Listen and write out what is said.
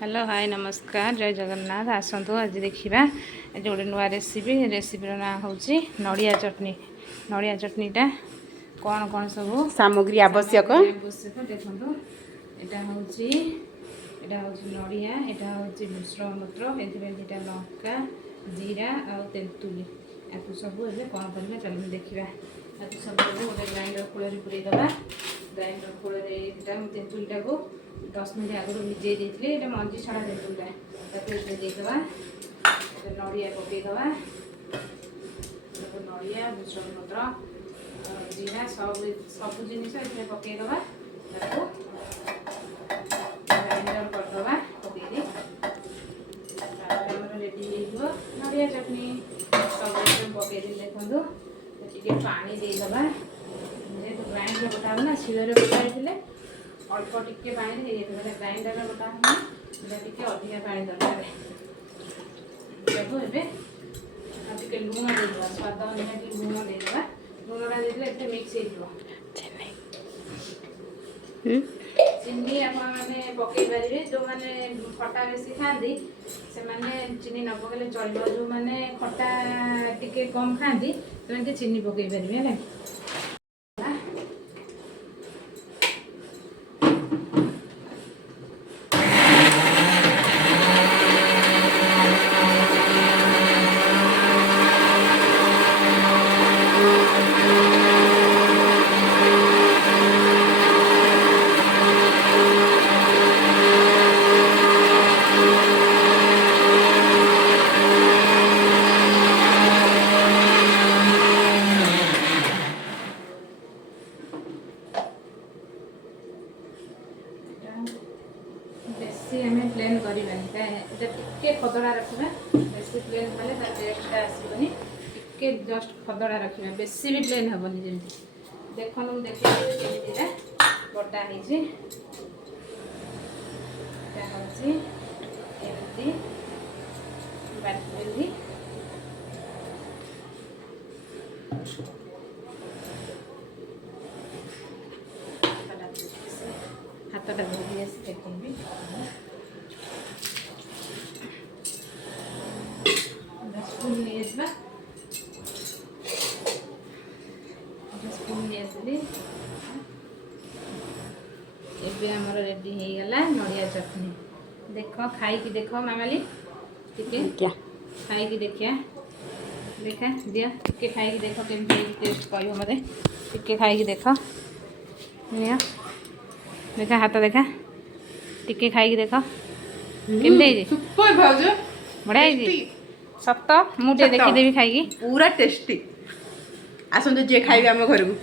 Hello hi नमस्कार जय जगन्नाथ आसतु आज देखा गोटे नुआ रेसिपीर ना हूँ नड़िया चटनी। नड़िया चटनीटा कौन कौन सब सामग्री आवश्यक देखो यहाँ हूँ नड़िया यहाँ हूँ भूसुंग पत्र एटा लंका जीरा आ तेतुली या सब कौन करवा चलो देखा सब गोटे ग्राइंडर कूल पूरेदवा ग्राइंडर कूल तेतुलीटा को 10 मिनट आगुरी भिजे देते ये मंजी छड़ा तेतुलटा देदेवा नड़िया पकईदवा नड़िया भूसुंग पत्र जीरा सब सब जिनस पकईदवा ग्राइंडर करदे पकईदे रेडी हो नड़िया चटनी सब पकईदे देखो टे पानी देदवा जेहतु ग्राइंडर बटा ना शिଳରେ बटा अल्प टिके पानी मैंने ग्राइंडर बटा टे अधिका पानी दरकार देखो ये लुण देदेवा स्वाद अनुसार लुण देदेवा लुणटा देदेले मिक्स हो चीनी आपने पकई पारे जो मैंने खटा बेसी खाती से चीनी न पकड़े चलो जो मैंने खटा टिके कम खाती से चीनी पकई पारे है। बेसी आम प्लेन करके खदड़ा रखा बेसी प्लेन कले टेस्टा आसबनी टे जस्ट खदड़ा रखा बेसी भी प्लेन हेनी जमी देखो देखिए बटा होती बाटी हाथटा धोई आस देखी स्पून नहीं स्पून नहीं आसली एबे आमर रेडी हो गला नड़िया चटनी देख खाई देख मामाली टिके खाई देखिया देखा दिया टिके खाई देख केमती टेस्ट कह मत टिके खाई देख देखा हाथ देखा टिके खाई देख केमती सुपर भाउज बढ़िया सत मुझे देखीदेवी खाई पूरा टेस्टी आसतु जे खाइबे आम घर को।